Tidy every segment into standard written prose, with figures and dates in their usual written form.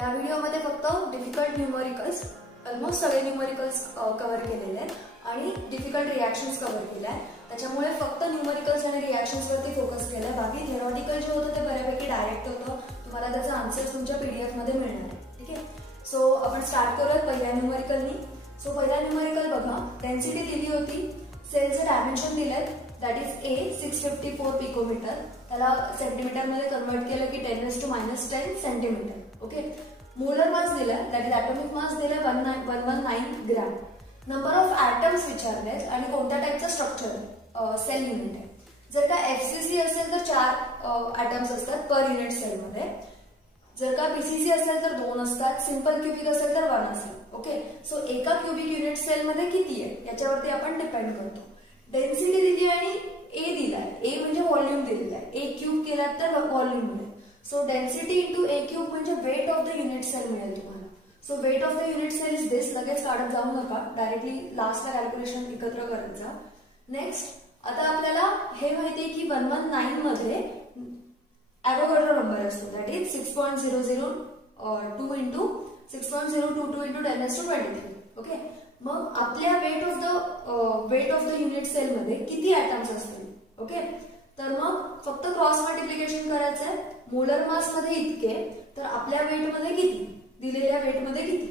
या व्हिडिओमध्ये फक्त डिफिकल्ट न्यूमरिकल्स ऑलमोस्ट सगळे न्यूमरिकल्स कव्हर केलेले आहेत आणि डिफिकल्ट रिॲक्शन्स कव्हर केल्या आहेत. त्याच्यामुळे फक्त न्यूमरिकल्स आणि रिॲक्शन्स वरती फोकस केलाय. बाकी थेरॉटिकल जे होतं ते बऱ्यापैकी डायरेक्ट होतं. तुम्हाला त्याचे आन्सर्स तुमच्या पीडीएफ मध्ये मिळणार आहे. ठीक आहे. सो आपण स्टार्ट करूयात पहिल्या न्यूमरिकलनी. सो पहिला न्यूमरिकल बघा, डेन्सिटी दिली होती, सेलचे डायमेन्शन दिलेत, दॅट इज ए 654 पिकोमीटर. त्याला सेंटीमीटर मध्ये कन्वर्ट केलं की 10⁻10 सेंटीमीटर. ओके. मोलर मास दिलाय, दॅट इज ॲटॉमिक मास दिलाय 119 ग्रॅम. नंबर ऑफ ॲटम्स विचारले आणि कोणत्या टाईपचं स्ट्रक्चर सेल युनिट आहे. जर का एफसीसी असेल तर 4 ॲटम्स असतात पर युनिट सेलमध्ये. जर का पीसीसी असेल तर 2 असतात, सिंपल क्युबिक असेल तर 1 असेल. ओके. सो एका क्युबिक युनिट सेल मध्ये किती आहे याच्यावरती आपण डिपेंड करतो. डेन्सिटी दिली आणि ए दिलाय. ए म्हणजे व्हॉल्यूम दिलेला आहे. ए क्यूब केला तर व्हॉल्यूम मिळेल. So density into a cube म्हणजे weight of the unit cell मिळेल तुम्हाला. So weight of the unit cell is this. लगेच काढत जाऊ नका, डायरेक्टली लास्टला कॅल्क्युलेशन एकत्र करत जा. नेक्स्ट, आता आपल्याला हे माहिती आहे की 119 मध्ये ॲव्होगाड्रो नंबर असतो, that is 6.002 into 6.022 into 10⁻23. Okay. मग आपल्या weight of the unit cell मध्ये किती ॲटम्स असतील. ओके. तर मग फक्त क्रॉस मल्टिप्लिकेशन करायचं आहे. मोलर मास मध्ये इतके, तर आपल्या वेट मध्ये किती, दिलेल्या वेट मध्ये किती,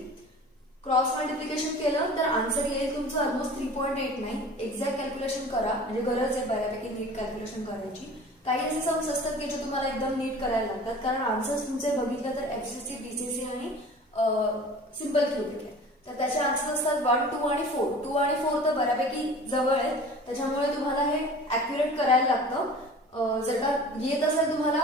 क्रॉस मल्टिप्लिकेशन केलं तर आन्सर येईल तुमचं ऑलमोस्ट 3.89. एक्झॅक्ट कॅल्क्युलेशन करा, म्हणजे गरज आहे बऱ्यापैकी नीट कॅल्क्युलेशन करायची. काही असे सम्स असतात की जे तुम्हाला एकदम नीट करायला लागतात, कारण आन्सर्स तुमचे बघितलं तर एफसीसी, बीसीसी आणि सिंपल क्युबिक आहे. तर त्याचे आन्सर असतात 1, 2 आणि 4. 2 आणि 4 तर बऱ्यापैकी जवळ आहेत, त्याच्यामुळे तुम्हाला हे ॲक्युरेट करायला लागतं. जर का येत असेल तुम्हाला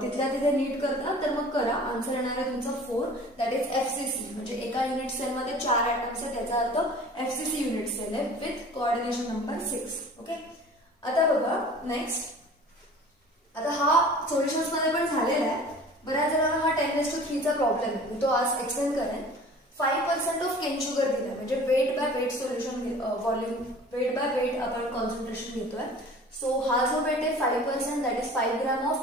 तिथल्या तिथे नीट करता तर मग करा. आन्सर येणार आहे तुमचा 4, दॅट इज एफसीसी. म्हणजे एका युनिट सेल मध्ये 4 ॲटम्स आहेत, त्याचा अर्थ एफसीसी युनिट सेल आहे विथ कोऑर्डिनेशन नंबर 6. ओके. आता बघा नेक्स्ट. आता हा सोल्युशन्स मध्ये पण झालेला आहे. बऱ्याच जणांना हा 10⁻³ चा प्रॉब्लेम आहे, मी तो आज एक्सप्लेन करेन. 5% ऑफ केन शुगर दिलं, म्हणजे weight by weight solution, volume weight by weight आपण कॉन्सन्ट्रेशन घेतोय. सो हा जो वेट आहे 5%, that is 5 gram of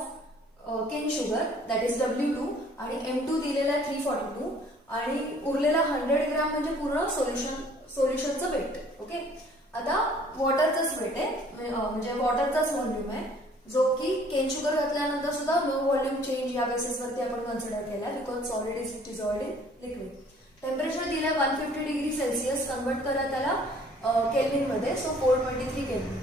cane sugar, that is W2, आणि M2 दिलेला आहे 342, आणि उरलेला 100 ग्रॅम म्हणजे पूर्ण सोल्युशनचं वेट. ओके. आता वॉटरचंच वेट आहे, म्हणजे वॉटरचाच व्हॉल्यूम आहे, जो की केन शुगर घातल्यानंतर सुद्धा नो व्हॉल्यूम चेंज या बेसिसवरती आपण कन्सिडर केला, because solid is dissolved in liquid. Temperature दिलं 150 डिग्री सेल्सिअस, कन्वर्ट करा त्याला केल्विन मध्ये. So 423 kelvin.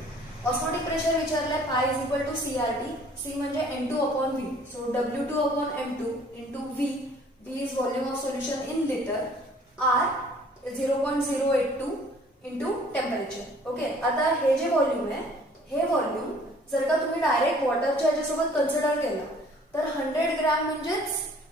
ऑस्मोटिक प्रेशर विचारलाय, pi is equal to CRT. C म्हणजे N2/V. So W2/M2 into V. V is volume of solution in litre. R 0.082 into temperature. Okay. आता हे जे volume आहे, हे व्हॉल्यूम जर का तुम्ही डायरेक्ट वॉटरच्या ह्याच्यासोबत कन्सिडर केलं तर 100 ग्रॅम म्हणजेच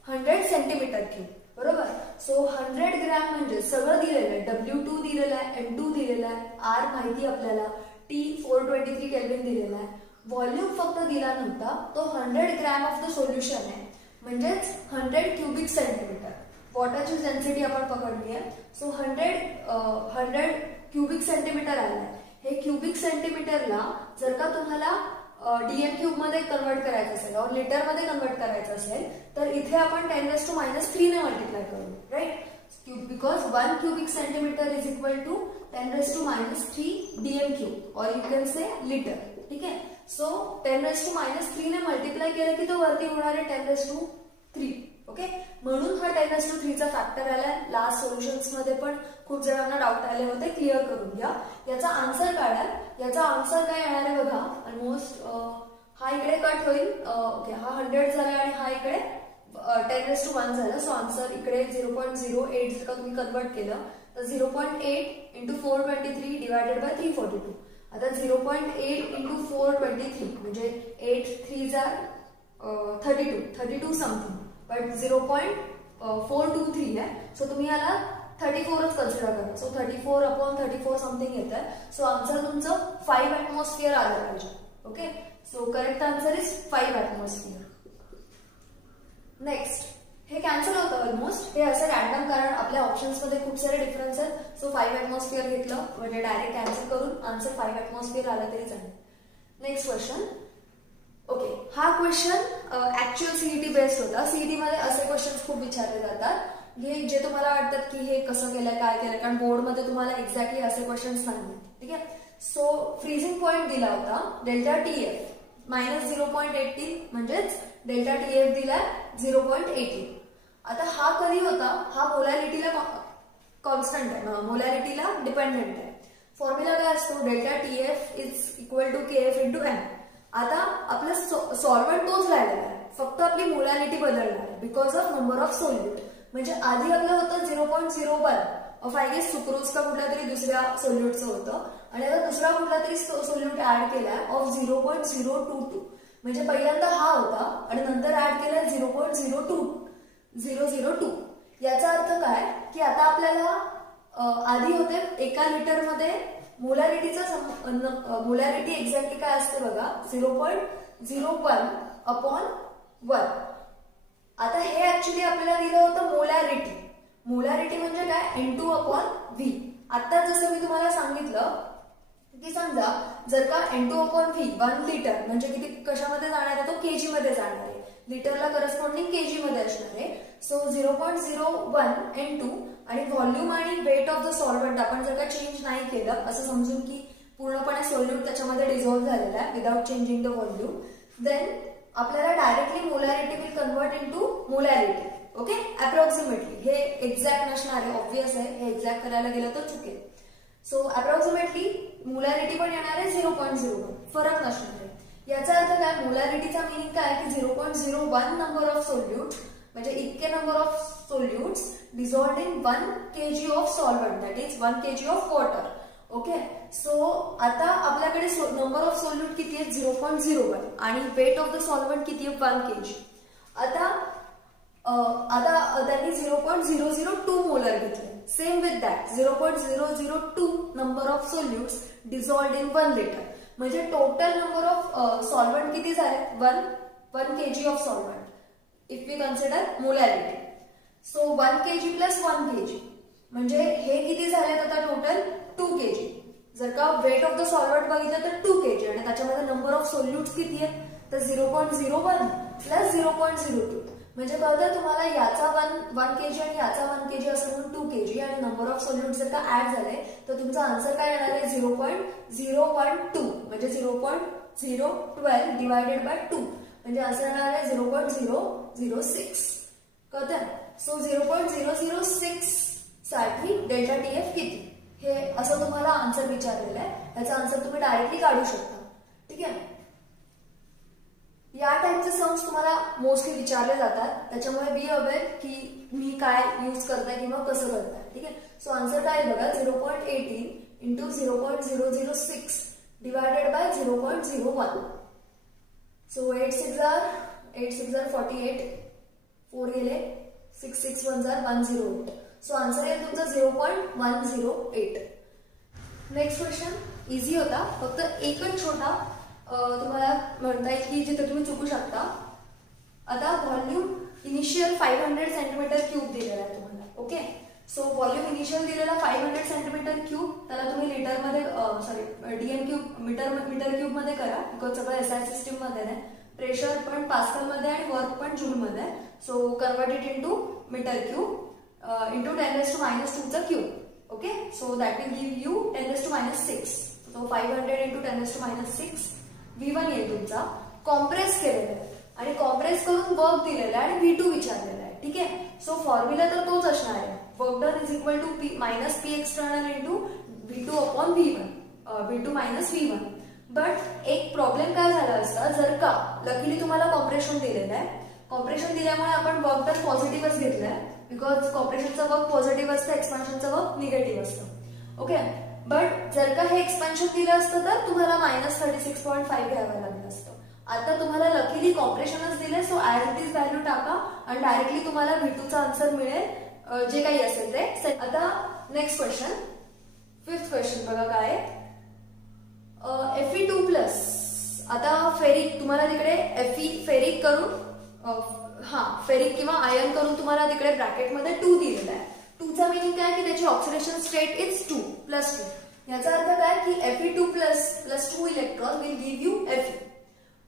100 सेंटीमीटर क्यूब. बरोबर. सो 100 ग्रॅम म्हणजे सगळं दिलेलं आहे. W2 दिलेला आहे, M2 दिलेला आहे, R माहिती आपल्याला, T 423 केल्विन दिलेला आहे. व्हॉल्यूम फक्त दिला नव्हता, तो 100 ग्रॅम ऑफ द सोल्युशन आहे, म्हणजेच 100 क्युबिक सेंटीमीटर. वॉटरची डेन्सिटी आपण पकडली आहे. सो 100 क्युबिक सेंटीमीटर आलाय. हे क्युबिक सेंटीमीटरला जर का तुम्हाला DM क्यूब मध्ये कन्वर्ट करायचं असेल और लिटर मध्ये कन्वर्ट करायचं असेल तर इथे आपण 10⁻³ ने मल्टिप्लाय करू, right. Because 1 cubic centimetre is equal to 10⁻³ DM cube, और यू कॅन से लिटर. ठीक आहे. सो 10⁻³ ने मल्टिप्लाय केलं की तो वरती होणार आहे 10⁻³. ओके. म्हणून हा 10⁻³ चा फॅक्टर आलाय. लास्ट सोल्युशन्स मध्ये पण खूप जणांना डाऊट आले होते, क्लिअर करून घ्या. याचा आन्सर काढा. याचा आन्सर काय येणार आहे बघा. ऑलमोस्ट हा इकडे कट होईल. ओके. हा 100 झाला आणि हा इकडे 10⁻1 झाला. सो आन्सर इकडे 0.08 जर का तुम्ही कन्वर्ट केलं तर 0.8 इंटू 423 डिवायडेड बाय 342. आता 0.8 इंटू 423 म्हणजे 8 3 32 समथिंग, बट 0.423 आहे. सो तुम्ही याला 34च कन्सिडर करा. सो 34/34 समथिंग येत आहे. सो आन्सर तुमचं 5 ॲटमॉस्फिअर आलं पाहिजे. Okay. So correct answer is 5 atmosphere. Next, हे कॅन्सल होतं ऑलमोस्ट. हे असं रॅन्डम, कारण आपल्या ऑप्शन्स मध्ये खूप सारे डिफरन्स आहेत. सो 5 ॲटमॉस्फिअर घेतलं म्हणजे डायरेक्ट कॅन्सल करून आन्सर 5 ॲटमॉस्फिअर आला तरी चालेल. Next question. ओके. हा क्वेश्चन ऍक्च्युअल सीईटी बेस्ड होता. सीईटी मध्ये असे क्वेश्चन्स खूप विचारले जातात जे तुम्हाला वाटतात की हे कसं केलंय काय केलंय, कारण बोर्डमध्ये तुम्हाला एक्झॅक्टली असे क्वेश्चन्स नाही. ठीक आहे. सो फ्रीजिंग पॉईंट दिला होता डेल्टा टीएफ -0.18 म्हणजेच डेल्टा टीएफ दिलाय 0.18. आता हा कधी होता, हा मोलॅरिटीला कॉन्स्टंट आहे, मोलॅरिटीला डिपेंडेंट आहे. फॉर्म्युला काय असतो, delta TF is equal to KF into M. आता आपलं सॉल्व्हंट तोच राहिलेला आहे, फक्त आपली मोलॅरिटी बदलणार आहे because of number of solute. म्हणजे आधी आपलं होतं 0.01 ऑफ आय गेस सुक्रोज का कुठल्या तरी दुसऱ्या सोल्यूटचं होतं, आणि आता दुसरा कुठला तरी सोल्यूट ऍड केलाय ऑफ 0.022. म्हणजे पहिल्यांदा हा होता आणि नंतर ऍड केलाय 0.002. याचा अर्थ काय की आता आपल्याला आधी होते एका लिटर मध्ये मोलॅरिटी एक्झॅक्टली काय असते बघा, 0.01 अपॉन 1. आता हे ऍक्च्युली आपल्याला दिलं होतं मोलॅरिटी. मोलॅरिटी म्हणजे काय, N2 अपॉन V. आता जसं मी तुम्हाला सांगितलं की समजा जर का N2 अपॉन V 1 लिटर म्हणजे किती कशामध्ये जाणार आहे, तो केजी मध्ये जाणार आहे, लिटरला करस्पॉन्डिंग केजी मध्ये असणार आहे. सो 0.01 N2 आणि व्हॉल्यूम आणि वेट ऑफ द सॉल्व्हंट आपण जर का चेंज नाही केलं, असं समजून की पूर्णपणे सोल्यूट त्याच्यामध्ये डिझॉल्व्ह झालेला आहे without changing the volume, then आपल्याला directly molarity will convert into molarity. Okay, approximately. हे एक्झॅक्ट नसणार आहे, ऑब्व्हियस आहे, हे एक्झॅक्ट करायला गेलं तर चुकेल. सो अप्रॉक्सिमेटली मोलॅरिटी पण येणार आहे 0.01, फरक नसणार आहे. याचा अर्थ काय, मोलॅरिटीचा मिनिंग काय की 0.01 नंबर ऑफ सोल्यूट म्हणजे इतके number of solutes dissolved in 1 kg of solvent, that is 1 kg of water. Okay, so आता आपल्याकडे नंबर ऑफ सोल्यूट किती आहे 0.01 आणि वेट ऑफ द सॉल्व्हंट किती आहे 1 kg. आता त्यांनी 0.002 मोलर घेतले. Same with that 0.002 number of solutes dissolved in 1 litre. म्हणजे टोटल नंबर ऑफ सॉल्व्हंट किती झाले, 1 kg of solvent if we consider molarity. So 1 kg plus 1 kg म्हणजे हे किती झाले आता टोटल 2 kg. जर का वेट ऑफ द सॉल्व्हंट बघितलं तर 2 kg आणि त्याच्यामध्ये नंबर ऑफ सोल्यूट्स किती आहेत तर 0.01 प्लस 0.02 म्हणजे कळतं तुम्हाला याचा 1 kg आणि याचा 1 kg असं म्हणून 2 kg आणि नंबर ऑफ सोल्यूट जर का ऍड झाले तर तुमचा आन्सर काय येणार आहे 0.012 म्हणजे 0.012 डिवायडेड बाय 2 म्हणजे आन्सर येणार आहे 0.006. कळतं. सो 0.006 साठी डेल्टा टीएफ किती, हे असं तुम्हाला आन्सर विचारलेलं आहे. याचा आन्सर तुम्ही डायरेक्टली काढू शकता. ठीक आहे. या टाइपचे सम्स तुम्हाला मोस्टली विचारले जातात, त्याच्यामुळे बी अवेअर की मी काय यूज करताय किंवा कसं करताय. ठीक आहे. सो आन्सर काय बघा 0.18 into 0.006 divided by 0.01. So 8 6 are 48, 4 गेले 6 6 1 are 108. सो आन्सर आहे तुमचा 0.108. नेक्स्ट क्वेश्चन इझी होता, फक्त एकच छोटा तुम्हाला म्हणता येईल की जिथे तुम्ही चुकू शकता. आता व्हॉल्यूम इनिशियल 500 सेंटीमीटर क्यूब दिलेला आहे तुम्हाला. ओके, सो व्हॉल्यूम इनिशियल दिलेला 500 सेंटीमीटर क्यूब, त्याला तुम्ही लिटर मध्ये डीएम क्यूब मीटर क्यूब मध्ये करा बिकॉज सगळं एसआय सिस्टीम मध्ये आहे. प्रेशर पण पास्कल मध्ये आणि वर्क पण जूल मध्ये आहे. So convert it into metre cube into 10⁻² चा cube. Okay, so that will give you 10⁻6. So 500 into 10⁻6 V1 येईल तुमचा. कॉम्प्रेस केलेलं आहे आणि कॉम्प्रेस करून वर्क दिलेला आहे आणि V2 विचारलेला आहे. ठीक आहे. सो फॉर्म्युला तर तोच असणार आहे, work done is equal to P external into V2 upon V1, V2 minus V1. But एक प्रॉब्लेम काय झाला असता जर का लकीली तुम्हाला कॉम्प्रेशन दिलेलं आहे. कॉम्प्रेशन दिल्यामुळे आपण वर्क डन पॉझिटिव्हच घेतलंय बिकॉज कॉम्प्रेशनचं वर्क पॉझिटिव्ह असतं, एक्सपान्शनचं वर्क निगेटिव्ह असतं. ओके, बट जर का हे एक्सपान्शन दिलं असतं तर तुम्हाला -36.5 घ्यावं लागलं असतं. आता तुम्हाला लकीली कॉम्प्रेशनच दिले, सो ऍज व्हॅल्यू टाका आणि डायरेक्टली तुम्हाला V2 चा आन्सर मिळेल जे काही असेल ते. आता नेक्स्ट क्वेश्चन, 5th क्वेश्चन बघा काय Fe2+. आता फेरिक तुम्हाला तिकडे Fe फेरिक करून फेरिक किंवा आयर्न करून तुम्हाला तिकडे ब्रॅकेटमध्ये 2 दिलेला आहे. 2 चा मीनिंग काय की त्याची ऑक्सिडेशन स्टेट इज 2 +2. याचा अर्थ काय की Fe2+ + 2 electron will give you Fe.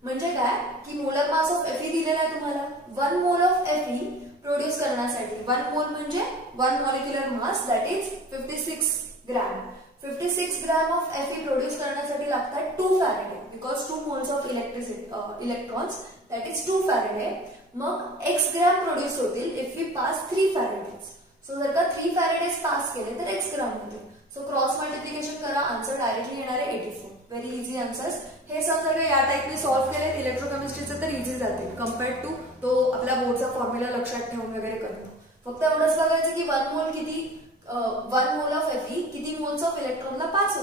म्हणजे काय की मोलर मास ऑफ Fe दिलेला आहे तुम्हाला. 1 मोल ऑफ Fe प्रोड्यूस करण्यासाठी 1 मोल म्हणजे 1 molecular mass that is 56 gram. 56 gram of Fe produce करण्यासाठी लागतात 2 faraday because 2 moles of electrons that is 2 faraday. मग x ग्रॅम प्रोड्यूस होतील if we pass 3 faradays. So जर का 3 फॅरेडेज पास केले तर x ग्रॅम होतील. सो क्रॉस मल्टिप्लिकेशन करा, आन्सर डायरेक्टली येणार आहे 84. Very easy answers. हे सम सगळे या टाइपने सॉल्व्ह केले इलेक्ट्रोकेमिस्ट्रीचे तर इझी जातील कम्पेअर्ड टू तो आपल्या बोर्डचा फॉर्म्युला लक्षात ठेवून वगैरे करतो. फक्त एवढंच बघायचं की 1 मोल किती 1 मोल ऑफ Fe किती मोल्स ऑफ इलेक्ट्रॉनला पास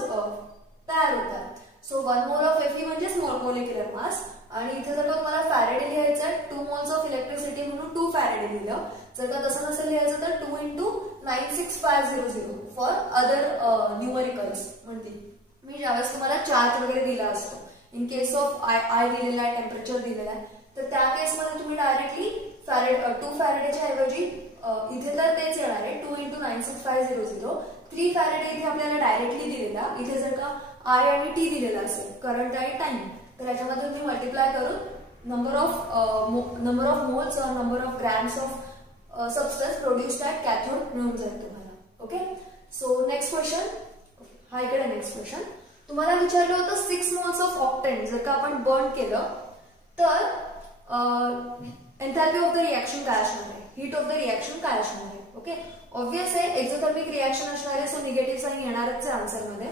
तयार होतात. सो 1 मोल ऑफ Fe म्हणजे स्मॉल मॉलिक्युलर मास आणि इथे जर का तुम्हाला फॅरेडे लिहायचं आहे 2 मोल्स ऑफ इलेक्ट्रिसिटी म्हणून 2 फॅरेडे लिहिलं. जर का तसं नसेल लिहायचं तर 2 into 96500 फॉर अदर न्यूमरिकल्स म्हणते मी. ज्यावेळेस तुम्हाला चार्ज वगैरे दिला असतो इन केस ऑफ आय दिलेला आहे, टेम्परेचर दिलेला आहे, तर त्या केसमध्ये तुम्ही डायरेक्टली 2 फॅरेडेच्या ऐवजी इथे तर तेच येणार आहे 2 into 96500. 3 फॅरेडे इथे आपल्याला डायरेक्टली दिलेला. इथे जर का आय आणि टी दिलेला असेल करंट आणि टाइम तर याच्यामध्ये तुम्ही मल्टिप्लाय करून नंबर ऑफ मोल्स और number of grams of substance produced at cathode मिळून जाईल तुम्हाला. ओके. So next question. हा इकडे नेक्स्ट क्वेश्चन तुम्हाला विचारलं होतं 6 मोल्स ऑफ ऑक्टेन जर का आपण बर्न केलं तर एन्थॅल्पी ऑफ द रिएक्शन काय असणार आहे, हीट ऑफ द रिएक्शन काय असणार आहे. ओके. ऑब्वियस आहे एक्झोथर्मिक रिएक्शन असणार आहे. सो निगेटिव्ह साइन येणारच आहे आन्सर मध्ये.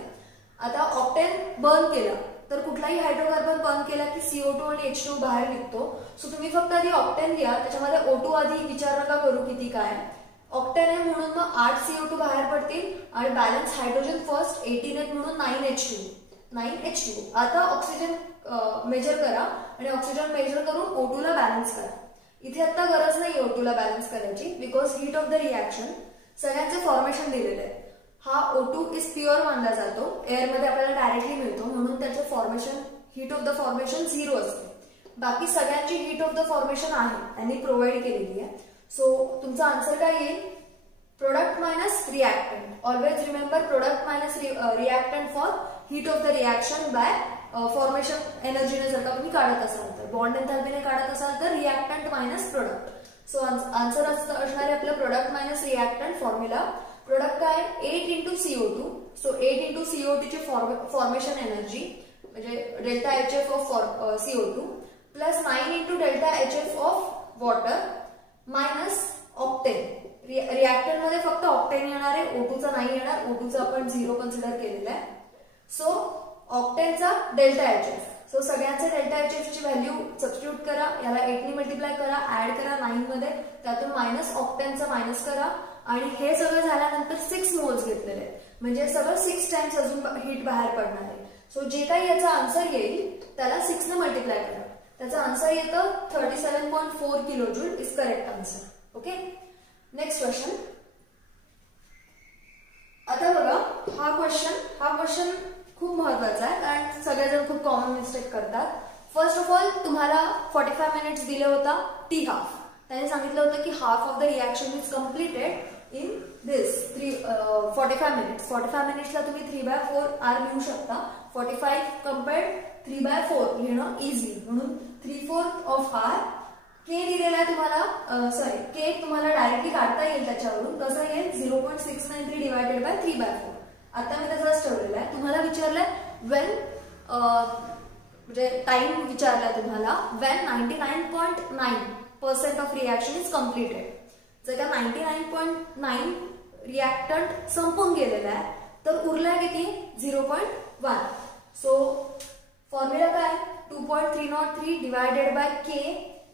आता ऑक्टेन बर्न केलं तर कुठलाही हायड्रोकार्बन बर्न केला की CO2 आणि H2 बाहेर निघतो. सो तुम्ही फक्त आधी ऑक्टेन लिहा, त्याच्यामध्ये O2 आधी विचार नका करू किती काय. ऑक्टेन आहे म्हणून मग 8 CO2 बाहेर पडतील आणि बॅलन्स हायड्रोजन फर्स्ट 18 आहेत म्हणून 9H2. आता ऑक्सिजन मेजर करा आणि ऑक्सिजन मेजर करून O2 ला बॅलन्स करा. इथे आता गरज नाही O2 ला बॅलन्स करायची because heat of the reaction सगळ्यांचे फॉर्मेशन दिलेले आहे. हा O2 इज प्युअर मानला जातो, एअर मध्ये आपल्याला डायरेक्टली मिळतो म्हणून त्याचे formation heat of the formation 0 असते. बाकी सगळ्यांची हीट ऑफ द फॉर्मेशन आहे त्यांनी प्रोव्हाइड केलेली आहे. सो तुमचा आन्सर काय येईल, product minus reactant. Always remember product minus reactant for heat of the reaction by formation एनर्जीने जर का तुम्ही काढत असाल तर, बॉन्ड एन्थॅल्पीने काढत असाल तर reactant minus product. So answer असणार आहे आपलं product minus reactant. Formula product काय 8 into CO2. So 8 into CO2 ची फॉर्मेशन एनर्जी म्हणजे delta HF of CO2 plus 9 into delta HF of water minus octane. Reactor मध्ये फक्त ऑक्टेन येणार आहे, O2चा नाही येणार. O2चा आपण 0 कन्सिडर केलेला आहे. सो ऑक्टेनचा डेल्टा HF. सो सगळ्यांचे डेल्टा HF ची व्हॅल्यू सबस्टिट्यूट करा, याला 8 ने मल्टिप्लाय करा, ऍड करा 9 मध्ये, त्यातून मायनस ऑक्टेनचा मायनस करा आणि हे सगळं झाल्यानंतर 6 मोल्स घेतलेले आहेत म्हणजे सगळं 6 टाइम्स अजून हीट बाहेर पडणार आहे. सो जे काही याचा आन्सर येईल त्याला 6 ने मल्टिप्लाय करा. त्याचा आन्सर येतं 37.4 kilojoule is correct answer. Okay. Next question. आता बघा हा क्वेश्चन खूप महत्वाचा आहे कारण सगळेजण खूप कॉमन मिस्टेक करतात. फर्स्ट ऑफ ऑल तुम्हाला 45 मिनिट्स दिले होता टी हाफ. त्याने सांगितलं होतं की half of the reaction is completed in this 45 minutes. 45 मिनिट्सला तुम्ही 3/4 आर लिहू शकता. 45 कम्पेअर्ड 3/4 लिहिणं इझी म्हणून 3/4 ऑफ आर. के दिलेला आहे तुम्हाला, सॉरी के तुम्हाला डायरेक्टली काढता येईल त्याच्यावरून. कसं येईल 0.693 डिवायडेड बाय 3/4. आता मी त्याचाच ठेवलेला आहे. तुम्हाला विचारलंय वेन म्हणजे टाइम विचारलाय तुम्हाला Wien 99.9% of reaction is completed. जर का 99.9 रिएक्टंट संपून गेलेला आहे तर उरला किती 0.1. सो फॉर्म्युला काय 2.303 divided by K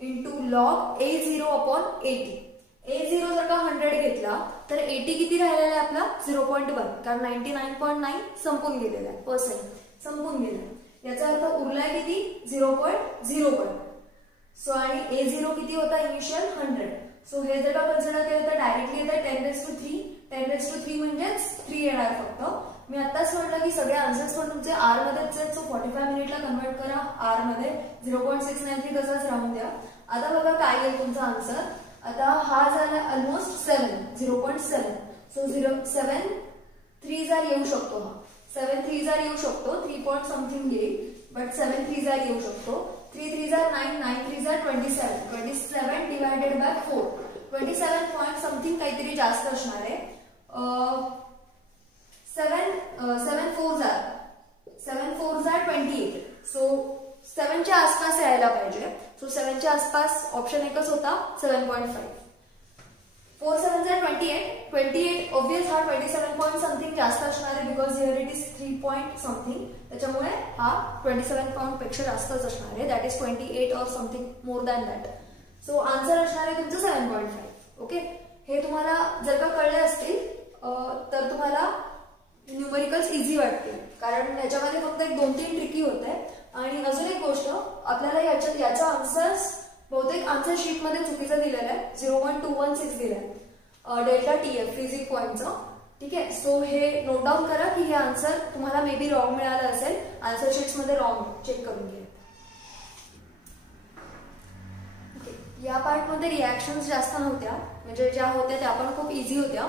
into log A0 upon 80. A0 जर का 100 घेतला तर 80 किती राहिलेला आहे आपला 0.1 कारण 99.9 संपून गेलेला आहे, पर्सेंट संपून गेला. याचा अर्थ उरलाय किती 0.01. सो आणि A0 किती होता इनिशियल 100. सो हे जर का कन्सिडर केलं तर डायरेक्टली येतं 10⁻³ 10⁻³ म्हणजेच 3 येणार फक्त. मी आताच म्हटलं की सगळे आन्सर्स पण तुमचे आर मध्येच आहेत. सो 45 मिनिटला कन्वर्ट करा आर मध्ये 0.693 तसाच राहून द्या. आता बघा काय येईल तुमचा आन्सर. आता हा झाला ऑलमोस्ट 0.7. सो 7 3 जार येऊ शकतो. हा 7 3 जार येऊ शकतो. 3 पॉइंट समथिंग येईल बट 7 3 जार येऊ शकतो. 3 3 जार 9, 9 3 जार 27, 27 डिवायडेड बाय 4, 27 पॉइंट समथिंग काहीतरी जास्त असणार आहे. 7 4 जार 28. सो 7 च्या आसपास यायला पाहिजे. सो 7 च्या आसपास ऑप्शन एकच होता 7.5. 4 7 जार 28 ऑब्वियस हा 27 पॉइंट समथिंग जास्त असणार आहे because here it is 3 point something. त्याच्यामुळे हा 27 पॉइंट पेक्षा जास्तच असणार आहे. दॅट इज 28 और something more than that. So answer असणार आहे तुमचं 7.5. ओके, हे तुम्हाला जर का कळले असतील तर तुम्हाला न्यूमेरिकल्स इझी वाटतील कारण याच्यामध्ये फक्त एक 2-3 ट्रिकी होत आहे. आणि अजून एक गोष्ट, आपल्याला याचा आन्सर्स बहुतेक आन्सर शीट मध्ये चुकीचं दिलेलं आहे. 0.216 दिलंय डेल्टा TF फिजिक पॉइंटचं. ठीक आहे, सो हे नोट डाऊन करा की हे आन्सर तुम्हाला मे बी रॉंग मिळालं असेल. आन्सर शीट्स मध्ये रॉंग चेक करून घ्या. या पार्ट मध्ये रिॲक्शन्स जास्त नव्हत्या, म्हणजे ज्या होत्या त्या पण खूप इझी होत्या.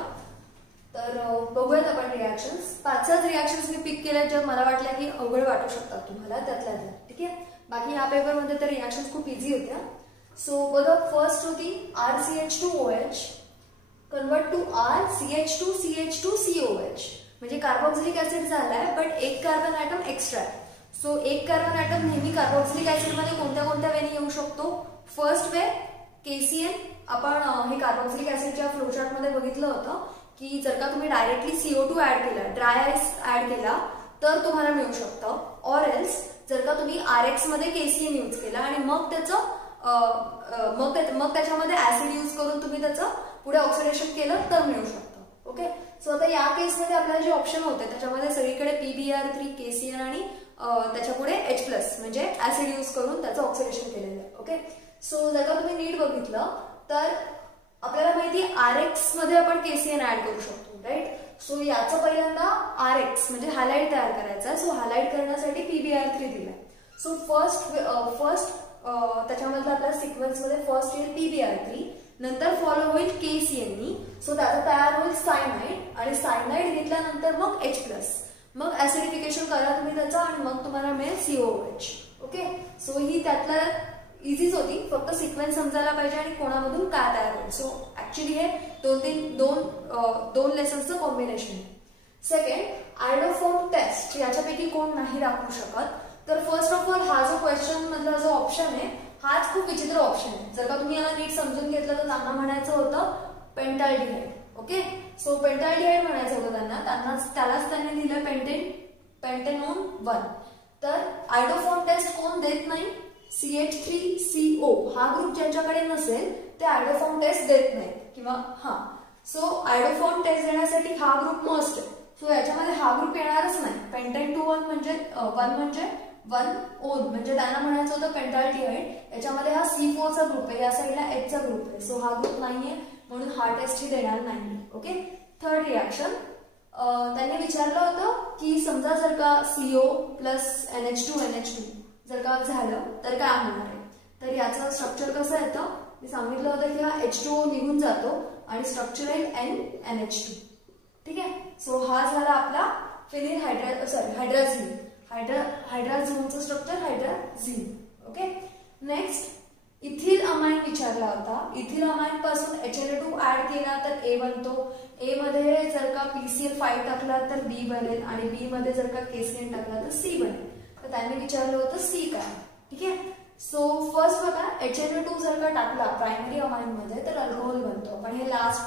तर बघूयात आपण रिॲक्शन्स. 5-6 रिॲक्शन्स मी पिक केल्या ज्या मला वाटल्या की अवघड वाटू शकतात तुम्हाला त्यातल्या. ठीक आहे, बाकी या पेपरमध्ये तर रिॲक्शन्स खूप इझी होत्या. सो बघा, फर्स्ट होती RCH2OH कन्वर्ट टू RCH2CH2COH. म्हणजे कार्बोक्सिलिक ऍसिड झालाय बट एक कार्बन ऍटम एक्स्ट्रा आहे. सो एक कार्बन ऍटम नेहमी कार्बोक्सिलिक ऍसिड मध्ये कोणत्या कोणत्या वेने येऊ शकतो. First way KCl. आपण हे कार्बोक्सिलिक ऍसिडच्या फ्लोचार्ट मध्ये बघितलं होतं की जर का तुम्ही डायरेक्टली CO2 ऍड केला, ड्राय आईस ऍड केला तर तुम्हाला मिळू शकतं. ऑर एल्स जर का तुम्ही RX मध्ये KCl यूज केला आणि मग त्याचं मग त्याच्यामध्ये ऍसिड यूज करून तुम्ही त्याचं पुढे ऑक्सिडेशन केलं तर मिळू शकतं. ओके, सो आता या केसमध्ये आपल्याला जे ऑप्शन होते त्याच्यामध्ये सगळीकडे PBr3 KCl आणि त्याच्या पुढे H+ म्हणजे ऍसिड यूज करून त्याचं ऑक्सिडेशन केलेलं आहे. ओके, सो जर का तुम्ही नीट बघितलं तर आपल्याला माहिती RX मध्ये आपण KCl ऍड करू शकतो, राईट. सो याचं पहिल्यांदा RX म्हणजे हॅलाइड तयार करायचा. सो हॅलाइड करण्यासाठी PBr3 दिलाय. सो फर्स्ट त्याच्यामधलं आपल्या सिक्वेन्स मध्ये फर्स्ट येईल PBr3, नंतर फॉलो होईल KCl नी. सो त्याचा तयार होईल सायनाइड आणि सायनाइड घेतल्यानंतर मग H+. मग ऍसिडिफिकेशन करा तुम्ही त्याचं आणि मग तुम्हाला मिळेल COOH. ओके, सो ही त्यातल्या इझीच होती, फक्त सिक्वेन्स समजायला पाहिजे आणि कोणामधून काय तयार होईल. सो ऍक्च्युली हे दोन लेसन्सचं कॉम्बिनेशन आहे. Second, iodoform test. याच्यापैकी कोण नाही दाखवू शकत. तर फर्स्ट ऑफ ऑल हा जो क्वेश्चन मधला जो ऑप्शन आहे हाच खूप विचित्र ऑप्शन आहे. जर का तुम्ही याला नीट समजून घेतलं तर त्यांना म्हणायचं होतं पेंटाल्डिहाइड. ओके, सो पेंटाल्डिहाइड म्हणायचं होतं त्यालाच त्यांनी दिलं पेंटेनोन 1. तर आयडोफॉर्म टेस्ट कोण देत नाही, CH3CO हा ग्रुप ज्यांच्याकडे नसेल ते आयडोफॉर्म टेस्ट देत नाही किंवा सो आयडोफॉर्म टेस्ट देण्यासाठी हा ग्रुप मस्ट आहे. सो याच्यामध्ये हा ग्रुप येणारच नाही. पेंटेन टू 1 म्हणजे 1 ओन म्हणजे त्यांना म्हणायचं होतं पेंटाल्डिहाइड. याच्यामध्ये हा C4 चा ग्रुप आहे, या साईडला H चा ग्रुप आहे. सो हा ग्रुप नाहीये म्हणून हा टेस्ट ही देणार नाही. ओके, थर्ड रिॲक्शन त्यांनी विचारलं होतं की समजा जर का CO प्लस NH2 जर का झालं तर काय होणार आहे. तर याचं स्ट्रक्चर कसं येतं मी सांगितलं होतं की हा H2O निघून जातो आणि स्ट्रक्चर आहे NH2. ठीक आहे, सो हा झाला आपला फिनिल हायड्राझिनचं structure hydrazine. Okay, next ethyl amine विचारला होता. इथिल अमाइन पासून HNO2 ऍड केला तर A बनतो. A मध्ये जर का PCl5 टाकला तर B बनेल आणि B मध्ये जर का KCl टाकला तर C बनेल. तर त्यांनी विचारलं होतं C काय. ठीक आहे, सो फर्स्ट बघा HNO2 जर का टाकला प्रायमरी अमाइन मध्ये तर अल्कोहोल बनतो. पण हे लास्ट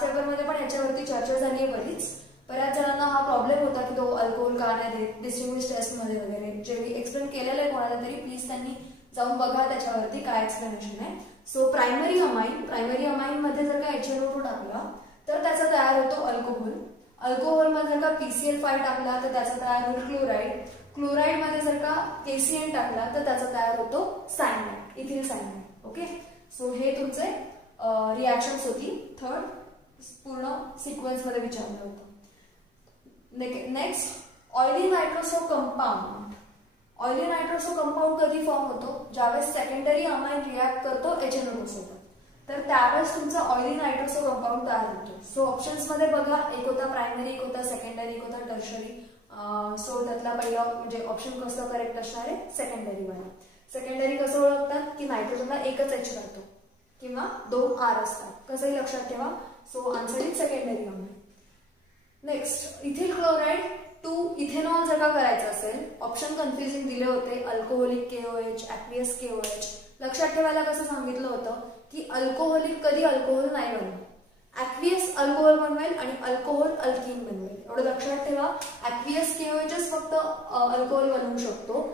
पेपर मध्ये पण याच्यावरती चर्चा झाली आहे बरीच. बऱ्याच जणांना हा प्रॉब्लेम होता की तो अल्कोहोल का नाही देत डिस्टिंग्विश टेस्ट मध्ये वगैरे. जे मी एक्सप्लेन केलेलं आहे कोणाला तरी प्लीज त्यांनी जाऊन बघा त्याच्यावरती काय एक्सप्लेनेशन आहे. सो प्रायमरी अमाइन मध्ये जर का HNO2 टाकला तर त्याचा तयार होतो अल्कोहोल. अल्कोहोल मध्ये जर का PCl5 टाकला तर त्याचा तयार होईल क्लोराइड. क्लोराइड मध्ये जर का KCl टाकला तर त्याचा तयार होतो cyanide, ethyl cyanide. Okay, so हे तुमचे रिॲक्शन्स होती. थर्ड पूर्ण सिक्वेन्स मध्ये विचारलं होतं. Next, oily nitroso compound. Oily nitroso compound कधी फॉर्म होतो, ज्यावेळेस सेकंडरी अमाइन रिॲक्ट करतो HNO2 सोबत. तर त्यावेळेस तुमचा ऑइली नायट्रोसो कंपाऊंड तयार होतो. सो ऑप्शन्स मध्ये बघा, एक होता प्रायमरी, एक होता सेकंडरी, एक होता टर्शरी सो त्यातला पहिला म्हणजे ऑप्शन कसं करेक्ट असणार आहे, सेकंडरी वाला. सेकंडरी कसं ओळखतात की नायट्रोजनला एकच H राहतो किंवा 2 R असतात, कसंही लक्षात ठेवा. So answer is secondary amine. Next ethyl chloride to ethanol जर का करायचं असेल, ऑप्शन कन्फ्युजिंग दिले होते, अल्कोहोलिक KOH, ॲक्वियस KOH. लक्षात ठेवायला कसं सांगितलं होतं की अल्कोहोलिक कधी अल्कोहोल नाही बनवत, ॲक्वियस अल्कोहोल बनवेल आणि अल्कोहोल अल्कीन बनवेल, एवढं लक्षात ठेवा. ॲक्वियस KOHच फक्त अल्कोहोल बनवू शकतो.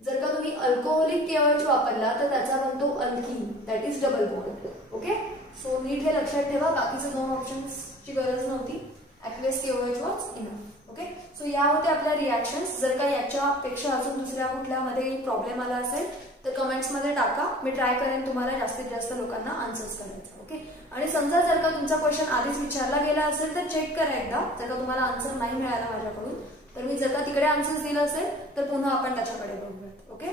जर का तुम्ही अल्कोहोलिक KOH वापरला तर त्याचा बनतो alkene, that is double bond. Okay, so नीट हे लक्षात ठेवा. बाकीचे 2 ऑप्शन्सची गरज नव्हती, aqueous KOH was enough. Okay, so या होत्या आपल्या रिॲक्शन्स. जर का याच्यापेक्षा अजून दुसऱ्या कुठल्यामध्ये प्रॉब्लेम आला असेल तर कमेंट्समध्ये टाका, मी ट्राय करेन तुम्हाला जास्तीत जास्त लोकांना आन्सर्स करायचं. ओके, आणि समजा जर का तुमचा क्वेश्चन आधीच विचारला गेला असेल तर चेक करा एकदा. जर का तुम्हाला आन्सर नाही मिळाला माझ्याकडून तर मी जर का तिकडे आन्सर्स दिलं असेल तर पुन्हा आपण त्याच्याकडे बघूयात. ओके.